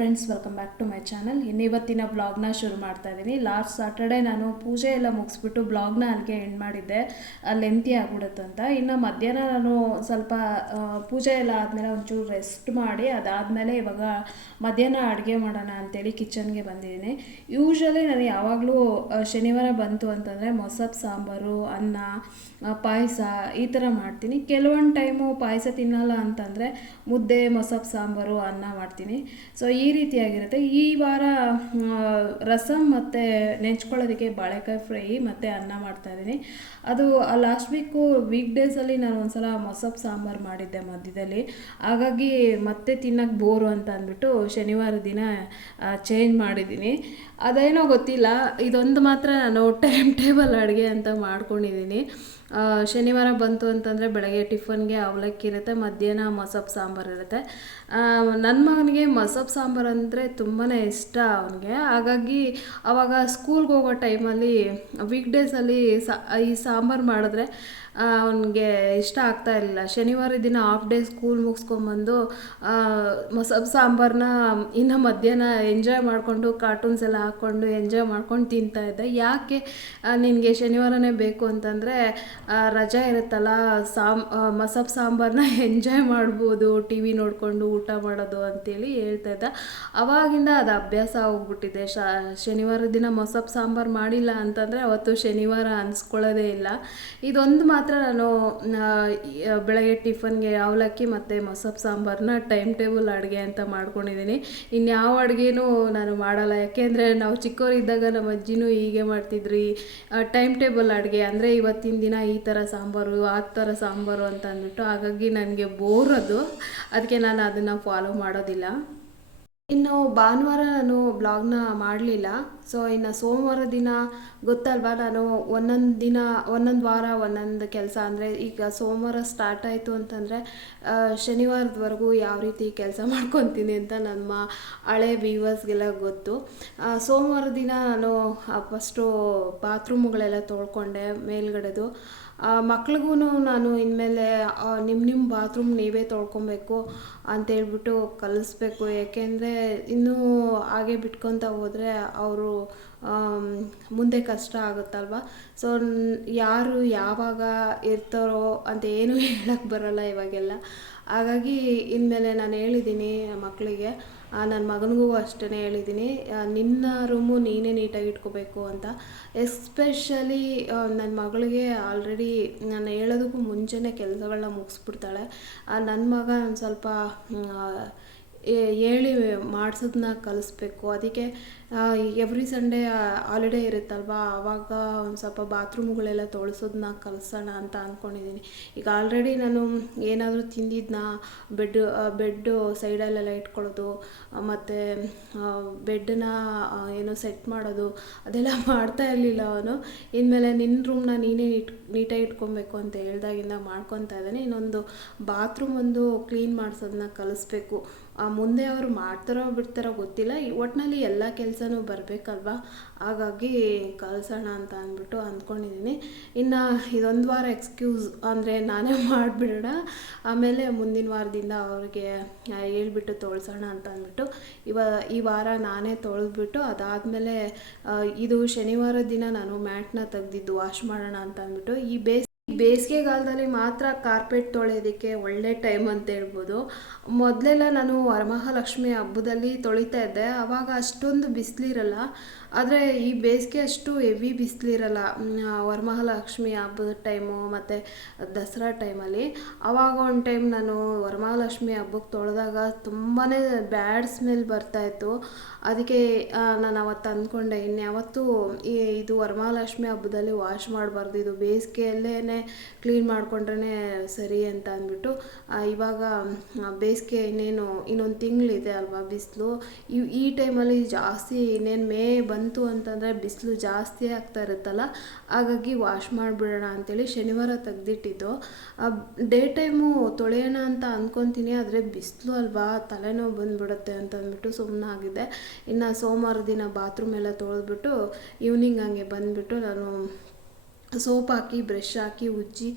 Friends, welcome back to my channel. ಇವತ್ತಿನ ಬ್ಲಾಗ್ನ ಶುರು ಮಾಡ್ತಾ ಇದ್ದೀನಿ. ಲಾಸ್ಟ್ ಸಾಟರ್ಡೆ ನಾನು ಪೂಜೆ ಎಲ್ಲ ಮುಗಿಸ್ಬಿಟ್ಟು ಬ್ಲಾಗ್ನ ಅಲ್ಲಿಗೆ ಎಂಡ್ ಮಾಡಿದ್ದೆ, ಲೆಂತಿ ಆಗ್ಬಿಡುತ್ತೆ ಅಂತ. ಇನ್ನು ಮಧ್ಯಾಹ್ನ ನಾನು ಸ್ವಲ್ಪ ಪೂಜೆ ಎಲ್ಲ ಆದಮೇಲೆ ಒಂಚೂರು ರೆಸ್ಟ್ ಮಾಡಿ ಅದಾದಮೇಲೆ ಇವಾಗ ಮಧ್ಯಾಹ್ನ ಅಡುಗೆ ಮಾಡೋಣ ಅಂತೇಳಿ ಕಿಚನ್ಗೆ ಬಂದಿದ್ದೀನಿ. ಯೂಶ್ವಲಿ ನಾನು ಯಾವಾಗಲೂ ಶನಿವಾರ ಬಂತು ಅಂತಂದರೆ ಮೊಸಪ್ಪು ಸಾಂಬಾರು, ಅನ್ನ, ಪಾಯಸ ಈ ಥರ ಮಾಡ್ತೀನಿ. ಕೆಲವೊಂದು ಟೈಮು ಪಾಯಸ ತಿನ್ನಲ್ಲ ಅಂತಂದರೆ ಮುದ್ದೆ, ಮೊಸಪ್ಪು ಸಾಂಬಾರು, ಅನ್ನ ಮಾಡ್ತೀನಿ. ಸೊ ಈ ರೀತಿಯಾಗಿರುತ್ತೆ. ಈ ವಾರ ರಸಮ್ ಮತ್ತು ನೆಂಚ್ಕೊಳ್ಳೋದಕ್ಕೆ ಬಾಳೆಕಾಯಿ ಫ್ರೈ ಮತ್ತು ಅನ್ನ ಮಾಡ್ತಾಯಿದ್ದೀನಿ. ಅದು ಲಾಸ್ಟ್ ವೀಕ್ ಡೇಸಲ್ಲಿ ನಾನು ಒಂದ್ಸಲ ಮೊಸಪ್ಪು ಸಾಂಬಾರು ಮಾಡಿದ್ದೆ ಮಧ್ಯದಲ್ಲಿ. ಹಾಗಾಗಿ ಮತ್ತೆ ತಿನ್ನೋಕ್ಕೆ ಬೋರು ಅಂತ ಅಂದ್ಬಿಟ್ಟು ಶನಿವಾರ ದಿನ ಚೇಂಜ್ ಮಾಡಿದ್ದೀನಿ. ಅದೇನೋ ಗೊತ್ತಿಲ್ಲ, ಇದೊಂದು ಮಾತ್ರ ನಾನು ಟೈಮ್ ಟೇಬಲ್ ಅಡುಗೆ ಅಂತ ಮಾಡ್ಕೊಂಡಿದ್ದೀನಿ. ಶನಿವಾರ ಬಂತು ಅಂತಂದರೆ ಬೆಳಗ್ಗೆ ಟಿಫನ್ಗೆ ಅವಲಕ್ಕಿ ಇರುತ್ತೆ, ಮಧ್ಯಾಹ್ನ ಮೊಸಪ್ಪು ಸಾಂಬಾರು ಇರುತ್ತೆ. ನನ್ನ ಮಗನಿಗೆ ಮೊಸಪ್ಪು ಸಾಂಬಾರು ಅಂದರೆ ತುಂಬಾ ಇಷ್ಟ ಅವನಿಗೆ. ಹಾಗಾಗಿ ಆವಾಗ ಸ್ಕೂಲ್ಗೆ ಹೋಗೋ ಟೈಮಲ್ಲಿ ವೀಕ್ ಡೇಸಲ್ಲಿ ಈ ಸಾಂಬಾರು ಮಾಡಿದ್ರೆ ಅವನಿಗೆ ಇಷ್ಟ ಆಗ್ತಾ ಇರಲಿಲ್ಲ. ಶನಿವಾರ ದಿನ ಹಾಫ್ ಡೇ ಸ್ಕೂಲ್ ಮುಗಿಸ್ಕೊಂಬಂದು ಮೊಸಪ್ಪು ಸಾಂಬಾರನ್ನ ಇನ್ನು ಮಧ್ಯಾಹ್ನ ಎಂಜಾಯ್ ಮಾಡಿಕೊಂಡು ಕಾರ್ಟೂನ್ಸ್ ಎಲ್ಲ ಹಾಕ್ಕೊಂಡು ಎಂಜಾಯ್ ಮಾಡ್ಕೊಂಡು ತಿಂತಾಯಿದ್ದೆ. ಯಾಕೆ ನಿನಗೆ ಶನಿವಾರನೇ ಬೇಕು ಅಂತಂದರೆ ರಜಾ ಇರುತ್ತಲ್ಲ, ಮೊಸಪ್ಪು ಸಾಂಬಾರನ್ನ ಎಂಜಾಯ್ ಮಾಡ್ಬೋದು ಟಿ ವಿ ನೋಡಿಕೊಂಡು ಊಟ ಮಾಡೋದು ಅಂತೇಳಿ ಹೇಳ್ತಾಯಿದ್ದ. ಅವಾಗಿಂದ ಅದು ಅಭ್ಯಾಸ ಹೋಗ್ಬಿಟ್ಟಿದೆ. ಶನಿವಾರ ದಿನ ಮೊಸಪ್ಪು ಸಾಂಬಾರು ಮಾಡಿಲ್ಲ ಅಂತಂದರೆ ಅವತ್ತು ಶನಿವಾರ ಅನಿಸ್ಕೊಳ್ಳೋದೇ ಇಲ್ಲ. ಇದೊಂದು ಮಾತ್ರ ನಾನು ಬೆಳಗ್ಗೆ ಟಿಫನ್ಗೆ ಅವಲಕ್ಕಿ ಮತ್ತು ಮೊಸಪ್ಪು ಸಾಂಬಾರನ್ನ ಟೈಮ್ ಟೇಬಲ್ ಅಡುಗೆ ಅಂತ ಮಾಡ್ಕೊಂಡಿದ್ದೀನಿ. ಇನ್ಯಾವ ಅಡುಗೆನೂ ನಾನು ಮಾಡಲ್ಲ. ಯಾಕೆಂದರೆ ನಾವು ಚಿಕ್ಕವರಿದ್ದಾಗ ನಮ್ಮ ಅಜ್ಜಿನೂ ಹೀಗೆ ಮಾಡ್ತಿದ್ರಿ, ಟೈಮ್ ಟೇಬಲ್ ಅಡುಗೆ ಅಂದರೆ ಇವತ್ತಿನ ದಿನ ಈ ಥರ ಸಾಂಬಾರು, ಆ ಥರ ಸಾಂಬಾರು ಅಂತ ಅಂದ್ಬಿಟ್ಟು. ಹಾಗಾಗಿ ನನಗೆ ಬೋರ್ ಅದು, ಅದಕ್ಕೆ ನಾನು ಅದನ್ನು ಫಾಲೋ ಮಾಡೋದಿಲ್ಲ. ಇನ್ನು ಭಾನುವಾರ ನಾನು ಬ್ಲಾಗ್ನ ಮಾಡಲಿಲ್ಲ. ಸೊ ಇನ್ನು ಸೋಮವಾರ ದಿನ ಗೊತ್ತಲ್ವಾ, ನಾನು ಒಂದೊಂದು ದಿನ ಒಂದೊಂದು ವಾರ ಒಂದೊಂದು ಕೆಲಸ. ಅಂದರೆ ಈಗ ಸೋಮವಾರ ಸ್ಟಾರ್ಟ್ ಆಯಿತು ಅಂತಂದರೆ ಶನಿವಾರದವರೆಗೂ ಯಾವ ರೀತಿ ಕೆಲಸ ಮಾಡ್ಕೊತೀನಿ ಅಂತ ನಮ್ಮ ಹಳೆ ವ್ಯೂವರ್ಸ್ಗೆಲ್ಲ ಗೊತ್ತು. ಸೋಮವಾರ ದಿನ ನಾನು ಫಸ್ಟು ಬಾತ್ರೂಮ್ಗಳೆಲ್ಲ ತೊಳ್ಕೊಂಡೆ ಮೇಲ್ಗಡೆದು. ಮಕ್ಳಿಗೂ ನಾನು ಇನ್ಮೇಲೆ ನಿಮ್ಮ ಬಾತ್ರೂಮ್ ನೀವೇ ತೊಳ್ಕೊಬೇಕು ಅಂತೇಳ್ಬಿಟ್ಟು ಕಲಿಸ್ಬೇಕು. ಏಕೆಂದರೆ ಇನ್ನೂ ಹಾಗೆ ಬಿಟ್ಕೊತ ಹೋದರೆ ಅವರು ಮುಂದೆ ಕಷ್ಟ ಆಗುತ್ತಲ್ವ. ಸೊ ಯಾರು ಯಾವಾಗ ಇರ್ತಾರೋ ಅಂತ ಏನೂ ಹೇಳಕ್ಕೆ ಬರೋಲ್ಲ ಇವಾಗೆಲ್ಲ. ಹಾಗಾಗಿ ಇನ್ಮೇಲೆ ನಾನು ಹೇಳಿದ್ದೀನಿ ಮಕ್ಕಳಿಗೆ, ನನ್ನ ಮಗನಿಗೂ ಅಷ್ಟೇ ಹೇಳಿದ್ದೀನಿ, ನಿನ್ನ ರೂಮು ನೀನೇ ನೀಟಾಗಿ ಇಟ್ಕೋಬೇಕು ಅಂತ. ಎಸ್ಪೆಷಲಿ ನನ್ನ ಮಗಳಿಗೆ ಆಲ್ರೆಡಿ ನಾನು ಹೇಳೋದಕ್ಕೂ ಮುಂಚೆನೇ ಕೆಲಸಗಳನ್ನ ಮುಗಿಸ್ಬಿಡ್ತಾಳೆ. ನನ್ನ ಮಗ ಒಂದು ಸ್ವಲ್ಪ ಹೇಳಿ ಮಾಡಿಸೋದನ್ನ ಕಲಿಸ್ಬೇಕು. ಅದಕ್ಕೆ ಎವ್ರಿ ಸಂಡೇ ಹಾಲಿಡೇ ಇರುತ್ತಲ್ವ, ಆವಾಗ ಒಂದು ಸ್ವಲ್ಪ ಬಾತ್ರೂಮ್ಗಳೆಲ್ಲ ತೊಳ್ಸೋದನ್ನ ಕಲಿಸೋಣ ಅಂತ ಅಂದ್ಕೊಂಡಿದ್ದೀನಿ. ಈಗ ಆಲ್ರೆಡಿ ನಾನು ಏನಾದರೂ ತಿಂದಿದ್ದನ್ನ ಬೆಡ್ಡು ಸೈಡಲ್ಲೆಲ್ಲ ಇಟ್ಕೊಳ್ಳೋದು, ಮತ್ತು ಬೆಡ್ಡನ್ನ ಏನೋ ಸೆಟ್ ಮಾಡೋದು ಅದೆಲ್ಲ ಮಾಡ್ತಾ ಇರಲಿಲ್ಲ ಅವನು. ಇನ್ಮೇಲೆ ನಿನ್ನ ರೂಮ್ನ ನೀನೇ ನೀಟಾಗಿ ಇಟ್ಕೊಬೇಕು ಅಂತ ಹೇಳ್ದಾಗಿಂದ ಮಾಡ್ಕೊತಾ ಇದ್ದಾನೆ. ಇನ್ನೊಂದು ಬಾತ್ರೂಮ್ ಒಂದು ಕ್ಲೀನ್ ಮಾಡಿಸೋದನ್ನ ಕಲಿಸ್ಬೇಕು. ಮುಂದೆ ಅವರು ಮಾಡ್ತಾರೋ ಬಿಡ್ತಾರೋ ಗೊತ್ತಿಲ್ಲ, ಒಟ್ಟಿನಲ್ಲಿ ಎಲ್ಲ ಕೆಲಸನೂ ಬರಬೇಕಲ್ವ. ಹಾಗಾಗಿ ಕಲಿಸೋಣ ಅಂತ ಅಂದ್ಬಿಟ್ಟು ಅಂದ್ಕೊಂಡಿದ್ದೀನಿ. ಇನ್ನು ಇದೊಂದು ವಾರ ಎಕ್ಸ್ಕ್ಯೂಸ್ ಅಂದರೆ ನಾನೇ ಮಾಡಿಬಿಡೋಣ, ಆಮೇಲೆ ಮುಂದಿನ ವಾರದಿಂದ ಅವ್ರಿಗೆ ಹೇಳ್ಬಿಟ್ಟು ತೊಳ್ಸೋಣ ಅಂತ ಅಂದ್ಬಿಟ್ಟು ಈ ವಾರ ನಾನೇ ತೊಳೆದ್ಬಿಟ್ಟು ಅದಾದಮೇಲೆ ಇದು ಶನಿವಾರ ದಿನ ನಾನು ಮ್ಯಾಟ್ನ ತೆಗ್ದಿದ್ದು ವಾಶ್ ಮಾಡೋಣ ಅಂತ ಅಂದ್ಬಿಟ್ಟು. ಈ ಬೇಸಿಗೆಗಾಲದಲ್ಲಿ ಮಾತ್ರ ಕಾರ್ಪೆಟ್ ತೊಳೆಯೋದಕ್ಕೆ ಒಳ್ಳೆ ಟೈಮ್ ಅಂತ ಹೇಳ್ಬೋದು. ಮೊದಲೆಲ್ಲ ನಾನು ವರಮಹಾಲಕ್ಷ್ಮಿ ಹಬ್ಬದಲ್ಲಿ ತೊಳಿತಾ ಇದ್ದೆ, ಆವಾಗ ಅಷ್ಟೊಂದು ಬಿಸಿಲಿರಲ್ಲ. ಆದರೆ ಈ ಬೇಸಿಗೆ ಅಷ್ಟು ಹೆವಿ ಬಿಸಿಲಿರಲ್ಲ ವರಮಹಾಲಕ್ಷ್ಮಿ ಹಬ್ಬದ ಟೈಮು ಮತ್ತು ದಸರಾ ಟೈಮಲ್ಲಿ. ಆವಾಗ ಒಂದು ಟೈಮ್ ನಾನು ವರಮಹಾಲಕ್ಷ್ಮಿ ಹಬ್ಬಕ್ಕೆ ತೊಳೆದಾಗ ತುಂಬಾ ಬ್ಯಾಡ್ ಸ್ಮೆಲ್ ಬರ್ತಾಯಿತ್ತು. ಅದಕ್ಕೆ ನಾನು ಅವತ್ತು ಅಂದ್ಕೊಂಡೆ, ಇನ್ಯಾವತ್ತೂ ಇದು ವರಮಹಾಲಕ್ಷ್ಮಿ ಹಬ್ಬದಲ್ಲಿ ವಾಶ್ ಮಾಡಬಾರ್ದು, ಇದು ಬೇಸಿಗೆಯಲ್ಲೇ ಕ್ಲೀನ್ ಮಾಡಿಕೊಂಡ್ರೆ ಸರಿ ಅಂತ ಅಂದ್ಬಿಟ್ಟು. ಇವಾಗ ಬೇಸಿಗೆ ಇನ್ನೊಂದು ತಿಂಗಳಿದೆ ಅಲ್ವಾ ಬಿಸಿಲು. ಈ ಟೈಮಲ್ಲಿ ಜಾಸ್ತಿ ಇನ್ನೇನು ಮೇ ಬಂತು ಅಂತಂದರೆ ಬಿಸಿಲು ಜಾಸ್ತಿ ಆಗ್ತಾ ಇರುತ್ತಲ್ಲ, ಹಾಗಾಗಿ ವಾಶ್ ಮಾಡಿಬಿಡೋಣ ಅಂತೇಳಿ ಶನಿವಾರ ತೆಗ್ದಿಟ್ಟಿದ್ದು. ಡೇ ಟೈಮು ತೊಳೆಯೋಣ ಅಂತ ಅಂದ್ಕೊತೀನಿ, ಆದರೆ ಬಿಸಿಲು ಅಲ್ವಾ, ತಲೆನೋವು ಬಂದುಬಿಡುತ್ತೆ ಅಂತ ಅಂದ್ಬಿಟ್ಟು ಸುಮ್ಮನಾಗಿದ್ದೆ. ಇನ್ನು ಸೋಮವಾರ ದಿನ ಬಾತ್ರೂಮ್ ಎಲ್ಲ ತೊಳೆದ್ಬಿಟ್ಟು ಈವ್ನಿಂಗ್ ಹಂಗೆ ಬಂದುಬಿಟ್ಟು ನಾನು ಸೋಪ್ ಹಾಕಿ ಬ್ರಷ್ ಹಾಕಿ ಉಜ್ಜಿ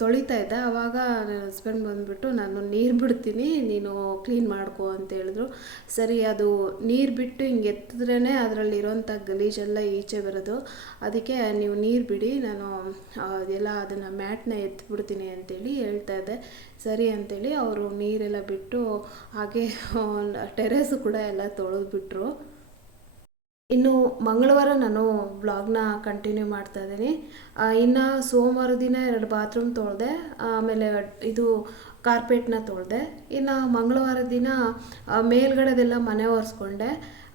ತೊಳಿತಾ ಇದ್ದೆ. ಆವಾಗ ನನ್ನ ಹಸ್ಬೆಂಡ್ ಬಂದುಬಿಟ್ಟು ನಾನು ನೀರು ಬಿಡ್ತೀನಿ, ನೀನು ಕ್ಲೀನ್ ಮಾಡ್ಕೊ ಅಂತ ಹೇಳಿದ್ರು. ಸರಿ, ಅದು ನೀರು ಬಿಟ್ಟು ಹಿಂಗೆ ಎತ್ತಿದ್ರೇ ಅದರಲ್ಲಿರೋಂಥ ಗಲೀಜೆಲ್ಲ ಈಚೆ ಬರೋದು, ಅದಕ್ಕೆ ನೀವು ನೀರು ಬಿಡಿ, ನಾನು ಎಲ್ಲ ಅದನ್ನು ಮ್ಯಾಟ್ನ ಎತ್ತಿಬಿಡ್ತೀನಿ ಅಂತೇಳಿ ಹೇಳ್ತಾ ಇದ್ದೆ. ಸರಿ ಅಂತೇಳಿ ಅವರು ನೀರೆಲ್ಲ ಬಿಟ್ಟು ಹಾಗೆ ಟೆರೇಸು ಕೂಡ ಎಲ್ಲ ತೊಳೆದ್ಬಿಟ್ರು. ಇನ್ನು ಮಂಗಳವಾರ ನಾನು ಬ್ಲಾಗ್ನ ಕಂಟಿನ್ಯೂ ಮಾಡ್ತಾಯಿದ್ದೀನಿ. ಇನ್ನು ಸೋಮವಾರ ದಿನ 2 ಬಾತ್ರೂಮ್ ತೊಳೆದೆ, ಆಮೇಲೆ ಇದು ಕಾರ್ಪೆಟ್ನ ತೊಳೆದೆ. ಇನ್ನು ಮಂಗಳವಾರ ದಿನ ಮೇಲ್ಗಡೆದೆಲ್ಲ ಮನೆ ಒರೆಸ್ಕೊಂಡೆ.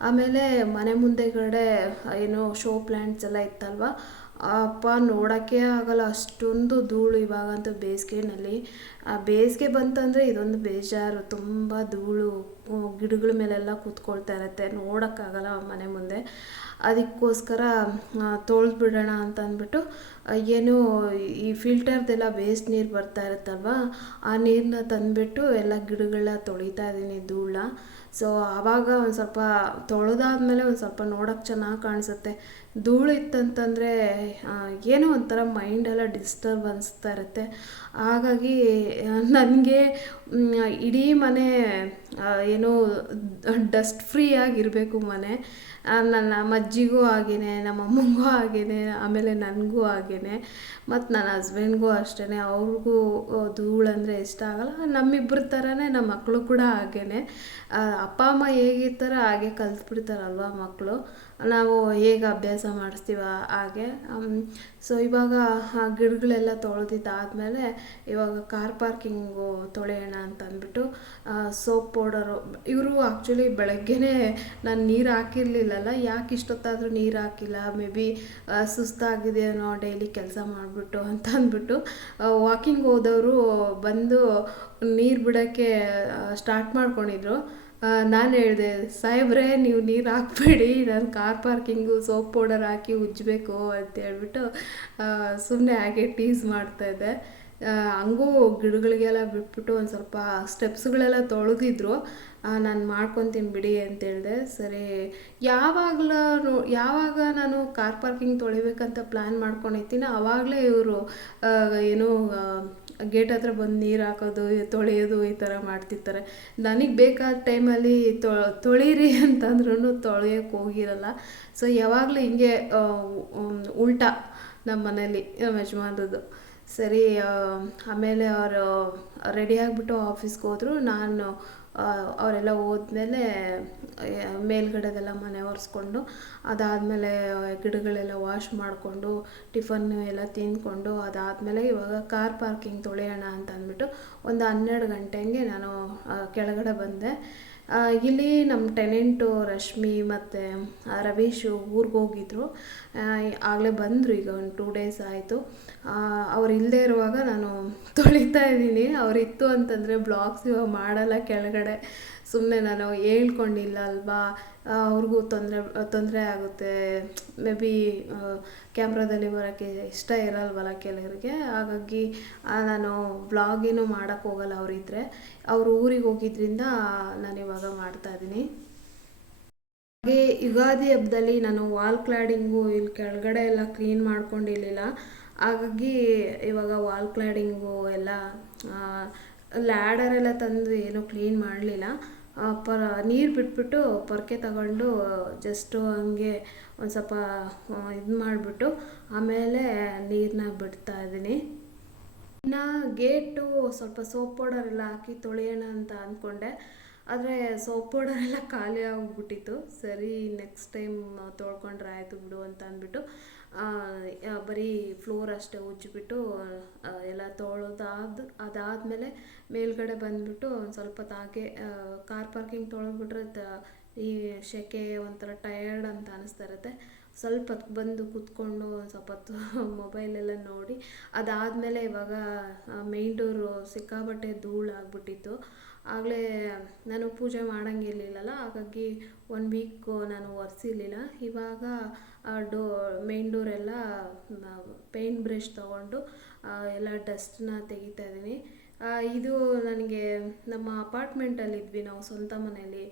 ಆಮೇಲೆ ಮನೆ ಮುಂದೆಗಡೆ ಏನೋ ಶೋ ಪ್ಲ್ಯಾಂಟ್ಸ್ ಎಲ್ಲ ಇತ್ತಲ್ವ, ಅಪ್ಪ ನೋಡೋಕ್ಕೆ ಆಗಲ್ಲ, ಅಷ್ಟೊಂದು ಧೂಳು. ಇವಾಗಂತೂ ಬೇಸಿಗೆನಲ್ಲಿ ಬೇಸಿಗೆ ಬಂತಂದರೆ ಇದೊಂದು ಬೇಜಾರು, ತುಂಬ ಧೂಳು ಗಿಡಗಳ ಮೇಲೆಲ್ಲ ಕೂತ್ಕೊಳ್ತಾ ಇರುತ್ತೆ, ನೋಡೋಕ್ಕಾಗಲ್ಲ ಮನೆ ಮುಂದೆ. ಅದಕ್ಕೋಸ್ಕರ ತೊಳೆದ್ಬಿಡೋಣ ಅಂತ ಅಂದ್ಬಿಟ್ಟು ಏನೋ ಈ ಫಿಲ್ಟರ್ದೆಲ್ಲ ವೇಸ್ಟ್ ನೀರು ಬರ್ತಾ ಇರುತ್ತಲ್ವ, ಆ ನೀರನ್ನ ತಂದುಬಿಟ್ಟು ಎಲ್ಲ ಗಿಡಗಳನ್ನ ತೊಳಿತಾ ಇದ್ದೀನಿ, ಧೂಳನ್ನ. ಸೊ ಆವಾಗ ಒಂದು ಸ್ವಲ್ಪ ತೊಳೆದಾದ್ಮೇಲೆ ಒಂದು ಸ್ವಲ್ಪ ನೋಡೋಕ್ಕೆ ಚೆನ್ನಾಗಿ ಕಾಣಿಸುತ್ತೆ. ಧೂಳು ಇತ್ತಂತಂದರೆ ಏನೋ ಒಂಥರ ಮೈಂಡೆಲ್ಲ ಡಿಸ್ಟರ್ಬ್ ಅನಿಸ್ತಾ ಇರುತ್ತೆ. ಹಾಗಾಗಿ ನನಗೆ ಇಡೀ ಮನೆ ಏನೋ ಡಸ್ಟ್ ಫ್ರೀ ಆಗಿರಬೇಕು ಮನೆ. ನನ್ನ ಅಜ್ಜಿಗೂ ಹಾಗೇ, ನಮ್ಮ ಅಮ್ಮಂಗೂ ಹಾಗೇ, ಆಮೇಲೆ ನನಗೂ ಹಾಗೇ, ಮತ್ತು ನನ್ನ ಹಸ್ಬೆಂಡ್ಗೂ ಅಷ್ಟೇ. ಅವ್ರಿಗೂ ಧೂಳಂದರೆ ಇಷ್ಟ ಆಗಲ್ಲ. ನಮ್ಮಿಬ್ಬರ ಥರನೇ ನಮ್ಮ ಮಕ್ಕಳು ಕೂಡ ಹಾಗೇ. ಅಪ್ಪ ಅಮ್ಮ ಹೇಗಿರ್ತಾರೋ ಹಾಗೆ ಕಲ್ತ್ಬಿಡ್ತಾರಲ್ವ ಮಕ್ಕಳು, ನಾವು ಹೇಗೆ ಅಭ್ಯಾಸ ಮಾಡಿಸ್ತೀವ ಹಾಗೆ. ಸೊ ಇವಾಗ ಗಿಡಗಳೆಲ್ಲ ತೊಳೆದಿದ್ದಾದಮೇಲೆ ಇವಾಗ ಕಾರ್ ಪಾರ್ಕಿಂಗು ತೊಳೆಯೋಣ ಅಂತ ಅಂದ್ಬಿಟ್ಟು ಸೋಪ್ ಪೌಡರು, ಇವರು ಆ್ಯಕ್ಚುಲಿ ಬೆಳಗ್ಗೆನೇ ನಾನು ನೀರು ಹಾಕಿರಲಿಲ್ಲಲ್ಲ, ಯಾಕೆ ಇಷ್ಟೊತ್ತಾದರೂ ನೀರು ಹಾಕಿಲ್ಲ, ಮೇ ಬಿ ಸುಸ್ತಾಗಿದೆಯೇನೋ ಡೈಲಿ ಕೆಲಸ ಮಾಡಿಬಿಟ್ಟು ಅಂತ ಅಂದ್ಬಿಟ್ಟು ವಾಕಿಂಗ್ ಹೋದವರು ಬಂದು ನೀರು ಬಿಡೋಕ್ಕೆ ಸ್ಟಾರ್ಟ್ ಮಾಡ್ಕೊಂಡಿದ್ರು. ನಾನು ಹೇಳಿದೆ, ಸಾಹೇಬ್ರೆ ನೀವು ನೀರು ಹಾಕಬೇಡಿ, ನಾನು ಕಾರ್ ಪಾರ್ಕಿಂಗು ಸೋಪ್ ಪೌಡರ್ ಹಾಕಿ ಉಜ್ಜಬೇಕು ಅಂತ ಹೇಳ್ಬಿಟ್ಟು ಸುಮ್ಮನೆ ಹಾಗೆ ಟೀಸ್ ಮಾಡ್ತಾಯಿದ್ದೆ. ಹಂಗೂ ಗಿಡಗಳಿಗೆಲ್ಲ ಬಿಟ್ಬಿಟ್ಟು ಒಂದು ಸ್ವಲ್ಪ ಸ್ಟೆಪ್ಸ್ಗಳೆಲ್ಲ ತೊಳೆದಿದ್ರು. ನಾನು ಮಾಡ್ಕೊತೀನಿ ಬಿಡಿ ಅಂತ ಹೇಳಿದೆ. ಸರಿ, ಯಾವಾಗ ನಾನು ಕಾರ್ ಪಾರ್ಕಿಂಗ್ ತೊಳಿಬೇಕಂತ ಪ್ಲ್ಯಾನ್ ಮಾಡ್ಕೊಂಡಿರ್ತೀನಿ, ಆವಾಗಲೇ ಇವರು ಏನೋ ಗೇಟ್ ಹತ್ರ ಬಂದು ನೀರು ಹಾಕೋದು, ತೊಳೆಯೋದು ಈ ಥರ ಮಾಡ್ತಿರ್ತಾರೆ. ನನಗೆ ಬೇಕಾದ ಟೈಮಲ್ಲಿ ತೊಳೀರಿ ಅಂತಂದ್ರೂ ತೊಳೆಯೋಕ್ಕೆ ಹೋಗಿರಲ್ಲ. ಸೊ ಯಾವಾಗಲೂ ಹಿಂಗೆ ಉಲ್ಟಾ ನಮ್ಮ ಮನೇಲಿ ನಮ್ಮ ಯಜಮಾನ್ರದ್ದು. ಸರಿ, ಆಮೇಲೆ ಅವರು ರೆಡಿ ಆಗಿಬಿಟ್ಟು ಆಫೀಸ್ಗೆ ಹೋದರು. ನಾನು ಅವರೆಲ್ಲ ಹೋದ್ಮೇಲೆ ಮೇಲ್ಗಡೆದೆಲ್ಲ ಮನೆ ಒರೆಸ್ಕೊಂಡು, ಅದಾದಮೇಲೆ ಗಿಡಗಳೆಲ್ಲ ವಾಶ್ ಮಾಡಿಕೊಂಡು ಟಿಫನ್ನು ಎಲ್ಲ ತಿಂದ್ಕೊಂಡು, ಅದಾದಮೇಲೆ ಇವಾಗ ಕಾರ್ ಪಾರ್ಕಿಂಗ್ ತೊಳೆಯೋಣ ಅಂತ ಅಂದ್ಬಿಟ್ಟು ಒಂದು 12 ಗಂಟೆ ಹಂಗೆ ನಾನು ಕೆಳಗಡೆ ಬಂದೆ. ಇಲ್ಲಿ ನಮ್ಮ ಟೆನೆಂಟು ರಶ್ಮಿ ಮತ್ತು ರವೀಶು ಊರಿಗೆ ಹೋಗಿದ್ರು, ಆಗಲೇ ಬಂದರು. ಈಗ ಒಂದು 2 ಡೇಸ್ ಆಯಿತು. ಅವ್ರು ಇಲ್ಲದೆ ಇರುವಾಗ ನಾನು ತೊಳಿತಾ ಇದ್ದೀನಿ. ಅವರಿತ್ತು ಅಂತಂದರೆ ಬ್ಲಾಗ್ಸ್ ಇವಾಗ ಮಾಡಲ್ಲ ಕೆಳಗಡೆ, ಸುಮ್ಮನೆ ನಾನು ಹೇಳ್ಕೊಂಡಿಲ್ಲ ಅಲ್ವಾ, ಅವ್ರಿಗೂ ತೊಂದರೆ ಆಗುತ್ತೆ, ಮೇ ಬಿ ಕ್ಯಾಮ್ರಾದಲ್ಲಿ ಬರೋಕ್ಕೆ ಇಷ್ಟ ಇರಲ್ವಲ್ಲ ಕೆಲವರಿಗೆ. ಹಾಗಾಗಿ ನಾನು ಬ್ಲಾಗೇನು ಮಾಡೋಕ್ಕೆ ಹೋಗಲ್ಲ ಅವರಿದ್ದರೆ. ಅವರು ಊರಿಗೆ ಹೋಗಿದ್ದರಿಂದ ನಾನಿವಾಗ ಮಾಡ್ತಾಯಿದ್ದೀನಿ. ಹಾಗೆ ಯುಗಾದಿ ಹಬ್ಬದಲ್ಲಿ ನಾನು ವಾಲ್ ಕ್ಲಾಡಿಂಗು ಇಲ್ಲಿ ಕೆಳಗಡೆ ಎಲ್ಲ ಕ್ಲೀನ್ ಮಾಡ್ಕೊಂಡಿರಲಿಲ್ಲ. ಹಾಗಾಗಿ ಇವಾಗ ವಾಲ್ ಕ್ಲಾಡಿಂಗು ಎಲ್ಲ ಲ್ಯಾಡರೆಲ್ಲ ತಂದು ಏನೂ ಕ್ಲೀನ್ ಮಾಡಲಿಲ್ಲ. ನೀರು ಬಿಟ್ಬಿಟ್ಟು ಪೊರ್ಕೆ ತಗೊಂಡು ಜಸ್ಟು ಹಂಗೆ ಒಂದು ಸ್ವಲ್ಪ ಇದು ಮಾಡಿಬಿಟ್ಟು ಆಮೇಲೆ ನೀರನ್ನ ಬಿಡ್ತಾ ಇದ್ದೀನಿ. ಇನ್ನು ಗೇಟು ಸ್ವಲ್ಪ ಸೋಪ್ ಪೌಡರ್ ಎಲ್ಲ ಹಾಕಿ ತೊಳೆಯೋಣ ಅಂತ ಅಂದ್ಕೊಂಡೆ, ಆದರೆ ಸೋಪ್ ಪೌಡರ್ ಎಲ್ಲ ಖಾಲಿ ಆಗಿಬಿಟ್ಟಿತ್ತು. ಸರಿ, ನೆಕ್ಸ್ಟ್ ಟೈಮ್ ತೊಳ್ಕೊಂಡ್ರೆ ಆಯಿತು ಬಿಡು ಅಂತ ಅಂದ್ಬಿಟ್ಟು ಬರೀ ಫ್ಲೋರ್ ಅಷ್ಟೇ ಉಜ್ಜಿಬಿಟ್ಟು ಎಲ್ಲ ಅದಾದಮೇಲೆ ಮೇಲ್ಗಡೆ ಬಂದುಬಿಟ್ಟು ಒಂದು ಸ್ವಲ್ಪ ತಾಗೆ ಕಾರ್ ಪಾರ್ಕಿಂಗ್ ತೊಳೆದ್ಬಿಟ್ರೆ ಈ ಸೆಕೆ ಒಂಥರ ಟಯರ್ಡ್ ಅಂತ ಅನಿಸ್ತಾ ಇರುತ್ತೆ. ಸ್ವಲ್ಪ ಹೊತ್ತು ಬಂದು ಕೂತ್ಕೊಂಡು ಒಂದು ಸ್ವಲ್ಪ ಹೊತ್ತು ಮೊಬೈಲೆಲ್ಲ ನೋಡಿ, ಅದಾದಮೇಲೆ ಇವಾಗ ಮೇನ್ ಡೋರು ಸಿಕ್ಕಾಬಟ್ಟೆ ಧೂಳಾಗ್ಬಿಟ್ಟಿತ್ತು. ಆಗಲೇ ನಾನು ಪೂಜೆ ಮಾಡೋಂಗಿರಲಿಲ್ಲಲ್ಲ, ಹಾಗಾಗಿ 1 ವೀಕು ನಾನು ಒರೆಸಿರ್ಲಿಲ್ಲ. ಇವಾಗ ಮೇನ್ ಡೋರೆಲ್ಲ ಪೇಂಟ್ ಬ್ರಷ್ ತೊಗೊಂಡು ಎಲ್ಲ ಡಸ್ಟನ್ನ ತೆಗಿತಾ ಇದ್ದೀನಿ. ಇದು ನನಗೆ ನಮ್ಮ ಅಪಾರ್ಟ್ಮೆಂಟಲ್ಲಿದ್ವಿ ನಾವು ಸ್ವಂತ ಮನೆಯಲ್ಲಿ,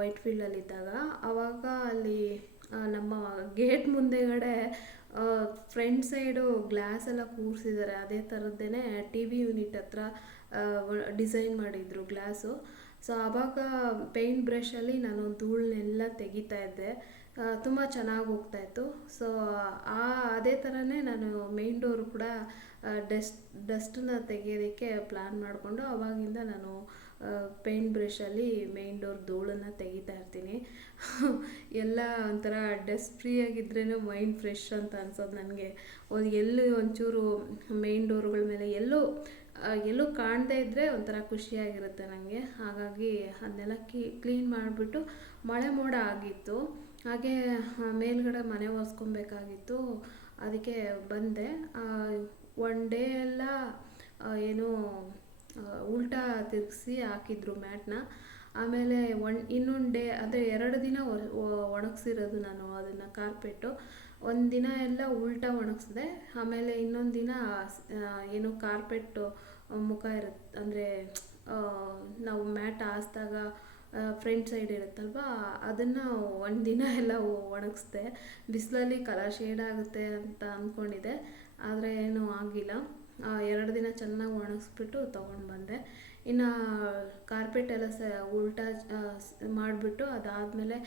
ವೈಟ್ ಫೀಲ್ಡಲ್ಲಿದ್ದಾಗ. ಆವಾಗ ಅಲ್ಲಿ ನಮ್ಮ ಗೇಟ್ ಮುಂದೆಗಡೆ ಫ್ರಂಟ್ ಸೈಡು ಗ್ಲಾಸ್ ಎಲ್ಲ ಕೂರಿಸಿದ್ದಾರೆ, ಅದೇ ಥರದ್ದೇನೆ ಟಿ ವಿ ಯೂನಿಟ್ ಹತ್ರ ಡಿಸೈನ್ ಮಾಡಿದರು ಗ್ಲಾಸು. ಸೊ ಆವಾಗ ಪೇಂಟ್ ಬ್ರಷಲ್ಲಿ ನಾನು ಧೂಳನ್ನೆಲ್ಲ ತೆಗಿತಾ ಇದ್ದೆ, ತುಂಬ ಚೆನ್ನಾಗಿ ಹೋಗ್ತಾಯಿತ್ತು. ಸೊ ಅದೇ ಥರನೇ ನಾನು ಮೇನ್ ಡೋರ್ ಕೂಡ ಡಸ್ಟನ್ನ ತೆಗೆಯೋದಕ್ಕೆ ಪ್ಲ್ಯಾನ್ ಮಾಡಿಕೊಂಡು ಅವಾಗಿಂದ ನಾನು ಪೇಂಟ್ ಬ್ರಷಲ್ಲಿ ಮೇನ್ ಡೋರ್ ಧೂಳನ್ನು ತೆಗಿತಾ ಇರ್ತೀನಿ. ಎಲ್ಲ ಒಂಥರ ಡಸ್ಟ್ ಫ್ರೀ ಆಗಿದ್ರೇ ಮೈಂಡ್ ಫ್ರೆಶ್ ಅಂತ ಅನ್ಸೋದು ನನಗೆ. ಎಲ್ಲಿ ಒಂಚೂರು ಮೇನ್ ಡೋರ್ಗಳ ಮೇಲೆ ಎಲ್ಲೂ ಕಾಣದೇ ಇದ್ದರೆ ಒಂಥರ ಖುಷಿಯಾಗಿರುತ್ತೆ ನನಗೆ. ಹಾಗಾಗಿ ಅದನ್ನೆಲ್ಲ ಕ್ಲೀನ್ ಮಾಡಿಬಿಟ್ಟು ಮಳೆ ಮೋಡ ಆಗಿತ್ತು, ಹಾಗೆ ಮೇಲ್ಗಡೆ ಮನೆ ಒರೆಸ್ಕೊಬೇಕಾಗಿತ್ತು. ಅದಕ್ಕೆ ಬಂದೆ. ಒನ್ ಡೇ ಎಲ್ಲ ಏನು ಉಲ್ಟಾ ತಿರುಗಿಸಿ ಹಾಕಿದ್ರು ಮ್ಯಾಟ್ನ. ಆಮೇಲೆ ಇನ್ನೊಂದು ಡೇ ಅಂದರೆ 2 ದಿನ ಒಣಗಿಸಿರೋದು ನಾನು ಅದನ್ನು ಕಾರ್ಪೆಟ್ಟು. ಒಂದು ದಿನ ಎಲ್ಲ ಉಲ್ಟಾ ಒಣಗಿಸಿದೆ, ಆಮೇಲೆ ಇನ್ನೊಂದು ದಿನ ಏನು ಕಾರ್ಪೆಟ್ಟು ಮುಖ ಇರುತ್ತೆ ಅಂದರೆ ನಾವು ಮ್ಯಾಟ್ ಹಾಸಿದಾಗ ಫ್ರಂಟ್ ಸೈಡ್ ಇರುತ್ತಲ್ವ, ಅದನ್ನು ಒಂದು ದಿನ ಎಲ್ಲ ಒಣಗಿಸ್ದೆ. ಬಿಸಿಲಲ್ಲಿ ಕಲರ್ ಶೇಡ್ ಆಗುತ್ತೆ ಅಂತ ಅಂದ್ಕೊಂಡಿದ್ದೆ, ಆದರೆ ಏನೂ ಆಗಿಲ್ಲ. 2 ದಿನ ಚೆನ್ನಾಗಿ ಒಣಗಿಸ್ಬಿಟ್ಟು ತೊಗೊಂಡು ಬಂದೆ. ಇನ್ನು ಕಾರ್ಪೆಟ್ ಎಲ್ಲ ಉಲ್ಟಾ ಮಾಡಿಬಿಟ್ಟು ಅದಾದಮೇಲೆ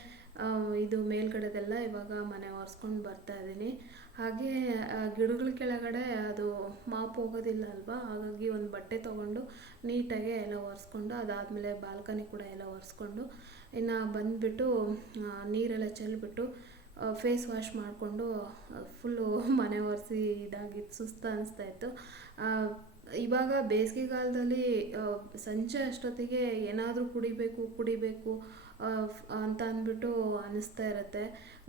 ಇದು ಮೇಲ್ಗಡೆದೆಲ್ಲ ಇವಾಗ ಮನೆ ಒರೆಸ್ಕೊಂಡು ಬರ್ತಾಯಿದ್ದೀನಿ. ಹಾಗೆ ಗಿಡಗಳ ಕೆಳಗಡೆ ಅದು ಮಾಪ್ ಹೋಗೋದಿಲ್ಲ ಅಲ್ವಾ, ಹಾಗಾಗಿ ಒಂದು ಬಟ್ಟೆ ತೊಗೊಂಡು ನೀಟಾಗೆ ಎಲ್ಲ ಒರೆಸ್ಕೊಂಡು ಅದಾದಮೇಲೆ ಬಾಲ್ಕನಿ ಕೂಡ ಎಲ್ಲ ಒರೆಸ್ಕೊಂಡು ಇನ್ನು ಬಂದುಬಿಟ್ಟು ನೀರೆಲ್ಲ ಚೆಲ್ಬಿಟ್ಟು ಫೇಸ್ ವಾಶ್ ಮಾಡಿಕೊಂಡು ಫುಲ್ಲು ಮನೆ ಒರೆಸಿ ಇದಾಗಿತ್ತು, ಸುಸ್ತು ಅನಿಸ್ತಾಯಿತ್ತು. ಇವಾಗ ಬೇಸಿಗೆಗಾಲದಲ್ಲಿ ಸಂಜೆ ಅಷ್ಟೊತ್ತಿಗೆ ಏನಾದರೂ ಕುಡಿಬೇಕು ಅಂತ ಅಂದ್ಬಿಟ್ಟು ಅನ್ನಿಸ್ತಾ ಇರುತ್ತೆ.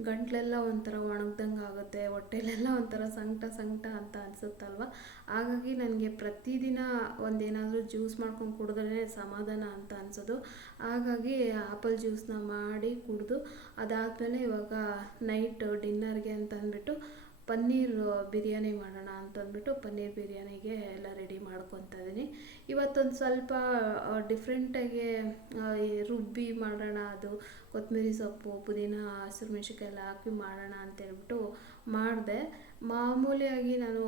ಗಂಟ್ಲೆಲ್ಲ ಒಂಥರ ಒಣಗ್ದಂಗೆ ಆಗುತ್ತೆ, ಹೊಟ್ಟೆಲೆಲ್ಲ ಒಂಥರ ಸಂಕಟ ಅಂತ ಅನಿಸುತ್ತಲ್ವ. ಹಾಗಾಗಿ ನನಗೆ ಪ್ರತಿದಿನ ಒಂದೇನಾದರೂ ಜ್ಯೂಸ್ ಮಾಡ್ಕೊಂಡು ಕುಡಿದ್ರೇ ಸಮಾಧಾನ ಅಂತ ಅನಿಸೋದು. ಹಾಗಾಗಿ ಆ್ಯಪಲ್ ಜ್ಯೂಸನ್ನ ಮಾಡಿ ಕುಡಿದು ಅದಾದಮೇಲೆ ಇವಾಗ ನೈಟ್ ಡಿನ್ನರ್ಗೆ ಅಂತ ಅಂದ್ಬಿಟ್ಟು ಪನ್ನೀರ್ ಬಿರಿಯಾನಿ ಮಾಡೋಣ ಅಂತಂದ್ಬಿಟ್ಟು ಪನ್ನೀರ್ ಬಿರಿಯಾನಿಗೆ ಎಲ್ಲ ರೆಡಿ ಮಾಡ್ಕೊತಾ ಇದ್ದೀನಿ. ಇವತ್ತೊಂದು ಸ್ವಲ್ಪ ಡಿಫ್ರೆಂಟಾಗಿ ರುಬ್ಬಿ ಮಾಡೋಣ, ಅದು ಕೊತ್ತಂಬರಿ ಸೊಪ್ಪು, ಪುದೀನ, ಹಸಿರು ಮೆಣಸಿನ್ಕಾಯಿ ಎಲ್ಲ ಹಾಕಿ ಮಾಡೋಣ ಅಂತೇಳ್ಬಿಟ್ಟು ಮಾಡಿದೆ. ಮಾಮೂಲಿಯಾಗಿ ನಾನು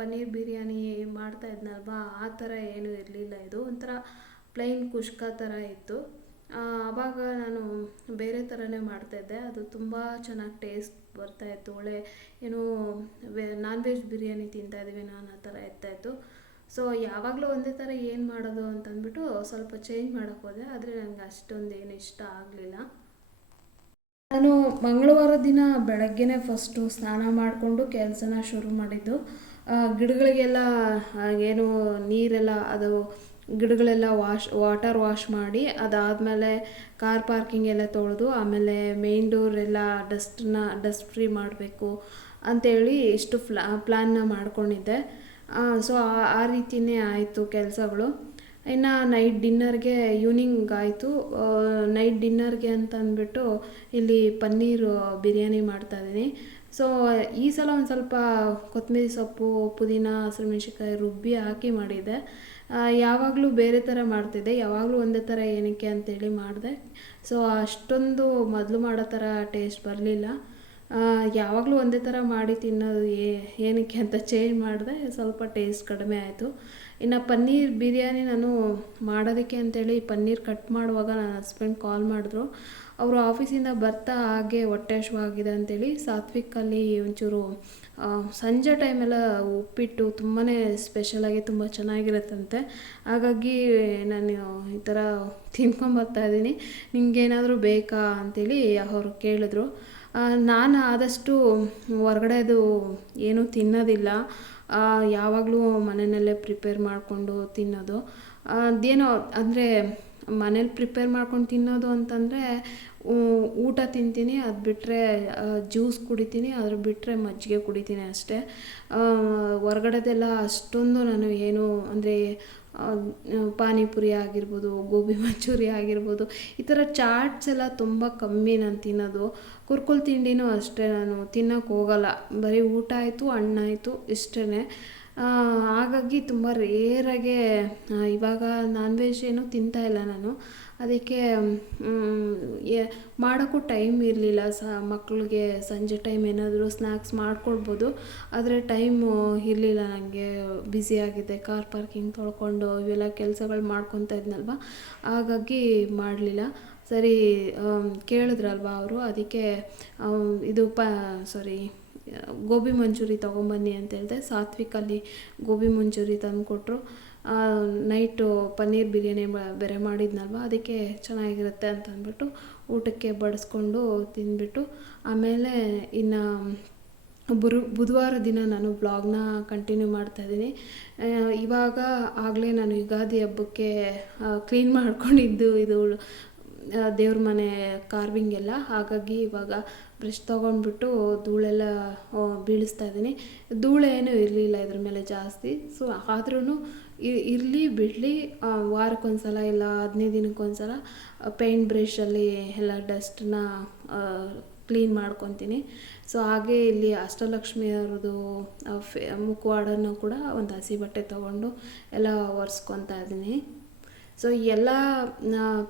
ಪನ್ನೀರ್ ಬಿರಿಯಾನಿ ಮಾಡ್ತಾ ಇದ್ನಲ್ವ, ಆ ಥರ ಏನೂ ಇರಲಿಲ್ಲ. ಇದು ಒಂಥರ ಪ್ಲೈನ್ ಕುಷ್ಕ ಥರ ಇತ್ತು. ಆವಾಗ ನಾನು ಬೇರೆ ಥರನೇ ಮಾಡ್ತಾಯಿದ್ದೆ, ಅದು ತುಂಬ ಚೆನ್ನಾಗಿ ಟೇಸ್ಟ್ ಬರ್ತಾಯಿತ್ತು. ಒಳ್ಳೆ ಏನೋ ನಾನ್ ವೆಜ್ ಬಿರಿಯಾನಿ ತಿಂತಾಯಿದ್ದೀವಿ ನಾನು ಆ ಥರ ಇರ್ತಾಯಿತ್ತು. ಸೊ ಯಾವಾಗಲೂ ಒಂದೇ ಥರ ಏನು ಮಾಡೋದು ಅಂತಂದ್ಬಿಟ್ಟು ಸ್ವಲ್ಪ ಚೇಂಜ್ ಮಾಡೋಕ್ಕೆ ಹೋದೆ, ಆದರೆ ನನಗೆ ಅಷ್ಟೊಂದು ಏನು ಇಷ್ಟ ಆಗಲಿಲ್ಲ. ನಾನು ಮಂಗಳವಾರ ದಿನ ಬೆಳಗ್ಗೆನೇ ಫಸ್ಟು ಸ್ನಾನ ಮಾಡಿಕೊಂಡು ಕೆಲಸನ ಶುರು ಮಾಡಿದ್ದು. ಗಿಡಗಳಿಗೆಲ್ಲ ಏನು ನೀರೆಲ್ಲ ಅದು ಗಿಡಗಳೆಲ್ಲ ವಾಟರ್ ವಾಶ್ ಮಾಡಿ ಅದಾದಮೇಲೆ ಕಾರ್ ಪಾರ್ಕಿಂಗ್ ಎಲ್ಲ ತೊಳೆದು ಆಮೇಲೆ ಮೇನ್ ಡೋರ್ ಎಲ್ಲ ಡಸ್ಟ್ ಫ್ರೀ ಮಾಡಬೇಕು ಅಂಥೇಳಿ ಇಷ್ಟು ಪ್ಲ್ಯಾನ್ನ ಮಾಡ್ಕೊಂಡಿದ್ದೆ. ಸೊ ಆ ರೀತಿಯೇ ಆಯಿತು ಕೆಲಸಗಳು. ಇನ್ನು ನೈಟ್ ಡಿನ್ನರ್ಗೆ ಈವ್ನಿಂಗ್ ಆಯಿತು. ನೈಟ್ ಡಿನ್ನರ್ಗೆ ಅಂತ ಅಂದ್ಬಿಟ್ಟು ಇಲ್ಲಿ ಪನ್ನೀರ್ ಬಿರಿಯಾನಿ ಮಾಡ್ತಾಯಿದ್ದೀನಿ. ಸೊ ಈ ಸಲ ಒಂದು ಸ್ವಲ್ಪ ಕೊತ್ತಂಬರಿ ಸೊಪ್ಪು, ಪುದೀನ, ಹಸಿರು ಮೆಣಸಿನ್ಕಾಯಿ ರುಬ್ಬಿ ಹಾಕಿ ಮಾಡಿದ್ದೆ. ಯಾವಾಗಲೂ ಬೇರೆ ಥರ ಮಾಡ್ತಿದ್ದೆ, ಯಾವಾಗಲೂ ಒಂದೇ ಥರ ಏನಕ್ಕೆ ಅಂತೇಳಿ ಮಾಡಿದೆ. ಸೊ ಅಷ್ಟೊಂದು ಮೊದಲು ಮಾಡೋ ಥರ ಟೇಸ್ಟ್ ಬರಲಿಲ್ಲ. ಯಾವಾಗಲೂ ಒಂದೇ ಥರ ಮಾಡಿ ತಿನ್ನೋದು ಏನಕ್ಕೆ ಅಂತ ಚೇಂಜ್ ಮಾಡಿದೆ, ಸ್ವಲ್ಪ ಟೇಸ್ಟ್ ಕಡಿಮೆ ಆಯಿತು. ಇನ್ನು ಪನ್ನೀರ್ ಬಿರಿಯಾನಿ ನಾನು ಮಾಡೋದಕ್ಕೆ ಅಂತೇಳಿ ಪನ್ನೀರ್ ಕಟ್ ಮಾಡುವಾಗ ನನ್ನ ಹಸ್ಬೆಂಡ್ ಕಾಲ್ ಮಾಡಿದ್ರು. ಅವರು ಆಫೀಸಿಂದ ಬರ್ತಾ ಹಾಗೆ ಹೊಟ್ಟೆ ಹಸಿವಾಗಿದೆ ಅಂತೇಳಿ ಸಾತ್ವಿಕಲ್ಲಿ ಒಂಚೂರು ಸಂಜೆ ಟೈಮೆಲ್ಲ ಉಪ್ಪಿಟ್ಟು ತುಂಬಾ ಸ್ಪೆಷಲಾಗಿ ತುಂಬ ಚೆನ್ನಾಗಿರುತ್ತಂತೆ. ಹಾಗಾಗಿ ನಾನು ಈ ಥರ ತಿನ್ಕೊಂಬರ್ತಾಯಿದ್ದೀನಿ, ನಿಮಗೇನಾದರೂ ಬೇಕಾ ಅಂತೇಳಿ ಅವರು ಕೇಳಿದ್ರು. ನಾನು ಆದಷ್ಟು ಹೊರಗಡೆದು ಏನೂ ತಿನ್ನೋದಿಲ್ಲ, ಯಾವಾಗಲೂ ಮನೆಯಲ್ಲೇ ಪ್ರಿಪೇರ್ ಮಾಡಿಕೊಂಡು ತಿನ್ನೋದು. ಅದೇನೋ ಅಂದರೆ ಮನೇಲಿ ಪ್ರಿಪೇರ್ ಮಾಡ್ಕೊಂಡು ತಿನ್ನೋದು ಅಂತಂದರೆ ಊಟ ತಿಂತೀನಿ, ಅದು ಬಿಟ್ಟರೆ ಜ್ಯೂಸ್ ಕುಡಿತೀನಿ, ಅದ್ರ ಬಿಟ್ಟರೆ ಮಜ್ಜಿಗೆ ಕುಡಿತೀನಿ ಅಷ್ಟೇ. ಹೊರಗಡೆದೆಲ್ಲ ಅಷ್ಟೊಂದು ನಾನು ಏನು ಅಂದರೆ ಪಾನಿಪುರಿ ಆಗಿರ್ಬೋದು, ಗೋಬಿ ಮಂಚೂರಿ ಆಗಿರ್ಬೋದು, ಈ ಥರ ಚಾಟ್ಸ್ ಎಲ್ಲ ತುಂಬ ಕಮ್ಮಿ ನಾನು ತಿನ್ನೋದು. ಕುರ್ಕುಲ್ ತಿಂಡಿನೂ ಅಷ್ಟೇ ನಾನು ತಿನ್ನೋಕ್ಕೆ ಹೋಗಲ್ಲ, ಬರೀ ಊಟ ಆಯಿತು, ಹಣ್ಣಾಯಿತು ಇಷ್ಟೇ. ಹಾಗಾಗಿ ತುಂಬ ರೇರಾಗೆ ಇವಾಗ ನಾನ್ ವೆಜ್ ಏನೂ ತಿಂತಾಯಿಲ್ಲ ನಾನು. ಅದಕ್ಕೆ ಮಾಡೋಕ್ಕೂ ಟೈಮ್ ಇರಲಿಲ್ಲ. ಮಕ್ಕಳಿಗೆ ಸಂಜೆ ಟೈಮ್ ಏನಾದರೂ ಸ್ನ್ಯಾಕ್ಸ್ ಮಾಡಿಕೊಡ್ಬೋದು, ಆದರೆ ಟೈಮು ಇರಲಿಲ್ಲ ನನಗೆ. ಬ್ಯುಸಿಯಾಗಿದ್ದೆ, ಕಾರ್ ಪಾರ್ಕಿಂಗ್ ತೊಳ್ಕೊಂಡು ಇವೆಲ್ಲ ಕೆಲಸಗಳು ಮಾಡ್ಕೊತಾ ಇದ್ನಲ್ವ, ಹಾಗಾಗಿ ಮಾಡಲಿಲ್ಲ. ಸರಿ, ಕೇಳಿದ್ರಲ್ವ ಅವರು, ಅದಕ್ಕೆ ಇದು ಗೋಬಿ ಮಂಚೂರಿ ತೊಗೊಂಬನ್ನಿ ಅಂತ ಹೇಳಿದೆ. ಸಾತ್ವಿಕಲ್ಲಿ ಗೋಬಿ ಮಂಚೂರಿ ತಂದುಕೊಟ್ರು. ನೈಟು ಪನ್ನೀರ್ ಬಿರಿಯಾನಿ ಬೇರೆ ಮಾಡಿದ್ನಲ್ವ, ಅದಕ್ಕೆ ಚೆನ್ನಾಗಿರುತ್ತೆ ಅಂತ ಅಂದ್ಬಿಟ್ಟು ಊಟಕ್ಕೆ ಬಡಿಸ್ಕೊಂಡು ತಿಂದ್ಬಿಟ್ಟು, ಆಮೇಲೆ ಇನ್ನು ಬುಧವಾರ ದಿನ ನಾನು ಬ್ಲಾಗ್ನ ಕಂಟಿನ್ಯೂ ಮಾಡ್ತಾಯಿದ್ದೀನಿ. ಇವಾಗ ಆಗಲೇ ನಾನು ಯುಗಾದಿ ಹಬ್ಬಕ್ಕೆ ಕ್ಲೀನ್ ಮಾಡ್ಕೊಂಡಿದ್ದು ಇದು ದೇವ್ರ ಮನೆ ಕಾರ್ವಿಂಗ್ ಎಲ್ಲ. ಹಾಗಾಗಿ ಇವಾಗ ಬ್ರಷ್ ತೊಗೊಂಡ್ಬಿಟ್ಟು ಧೂಳೆಲ್ಲ ಬೀಳಿಸ್ತಾ ಇದ್ದೀನಿ. ಧೂಳೇನೂ ಇರಲಿಲ್ಲ ಇದ್ರ ಮೇಲೆ ಜಾಸ್ತಿ. ಸೊ ಆದ್ರೂ ಇರಲಿ ಬಿಡಲಿ, ವಾರಕ್ಕೊಂದ್ಸಲ ಇಲ್ಲ 15 ದಿನಕ್ಕೊಂದ್ಸಲ ಪೇಂಟ್ ಬ್ರಷಲ್ಲಿ ಎಲ್ಲ ಡಸ್ಟನ್ನ ಕ್ಲೀನ್ ಮಾಡ್ಕೊತೀನಿ. ಸೊ ಹಾಗೆ ಇಲ್ಲಿ ಅಷ್ಟಲಕ್ಷ್ಮಿ ಅವ್ರದ್ದು ಮುಖವಾಡನ್ನು ಕೂಡ ಒಂದು ಹಸಿ ಬಟ್ಟೆ ತೊಗೊಂಡು ಎಲ್ಲ ಒರೆಸ್ಕೊತಾ ಇದ್ದೀನಿ. ಸೊ ಎಲ್ಲ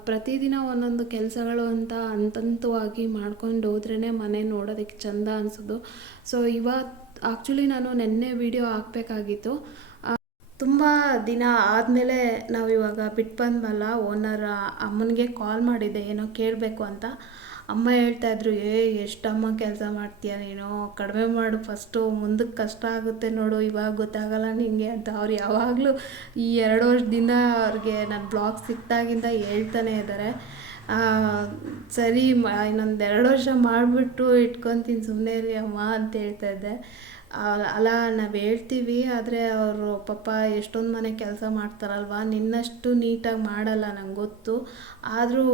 ಪ್ರತಿದಿನ ಒಂದೊಂದು ಕೆಲಸಗಳು ಅಂತ ಹಂತವಾಗಿ ಮಾಡ್ಕೊಂಡು ಹೋದ್ರೇ ಮನೆ ನೋಡೋದಕ್ಕೆ ಚೆಂದ ಅನಿಸೋದು. ಸೊ ಇವತ್ತು ಆ್ಯಕ್ಚುಲಿ ನಾನು ನೆನ್ನೆ ವಿಡಿಯೋ ಹಾಕಬೇಕಾಗಿತ್ತು. ತುಂಬ ದಿನ ಆದಮೇಲೆ ನಾವು ಇವಾಗ ಬಿಟ್ಟು ಬಂದ್ವಲ್ಲ, ಓನರ್ ಅಮ್ಮನಿಗೆ ಕಾಲ್ ಮಾಡಿದ್ದೆ ಏನೋ ಕೇಳಬೇಕು ಅಂತ. ಅಮ್ಮ ಹೇಳ್ತಾಯಿದ್ರು, ಎಷ್ಟಮ್ಮ ಕೆಲಸ ಮಾಡ್ತೀಯ ನೀನು, ಕಡಿಮೆ ಮಾಡು ಫಸ್ಟು, ಮುಂದಕ್ಕೆ ಕಷ್ಟ ಆಗುತ್ತೆ ನೋಡು, ಇವಾಗ ಗೊತ್ತಾಗಲ್ಲ ನಿನಗೆ ಅಂತ. ಅವ್ರು ಯಾವಾಗಲೂ ಈ 2 ವರ್ಷದಿಂದ ಅವ್ರಿಗೆ ನನ್ನ ಬ್ಲಾಗ್ ಸಿಕ್ತಾಗಿಂದ ಹೇಳ್ತಾನೆ ಇದ್ದಾರೆ. ಸರಿ, ಇನ್ನೊಂದು 2 ವರ್ಷ ಮಾಡಿಬಿಟ್ಟು ಇಟ್ಕೊತೀನಿ, ಸುಮ್ಮನೆ ಇರಿ ಅಮ್ಮ ಅಂತ ಹೇಳ್ತಾಯಿದ್ದೆ. ಅಲ್ಲ, ನಾವು ಹೇಳ್ತೀವಿ, ಆದರೆ ಅವರು ಪಾಪ ಎಷ್ಟೊಂದು ಮನೆ ಕೆಲಸ ಮಾಡ್ತಾರಲ್ವ, ನಿನ್ನಷ್ಟು ನೀಟಾಗಿ ಮಾಡಲ್ಲ ನಂಗೆ ಗೊತ್ತು, ಆದರೂ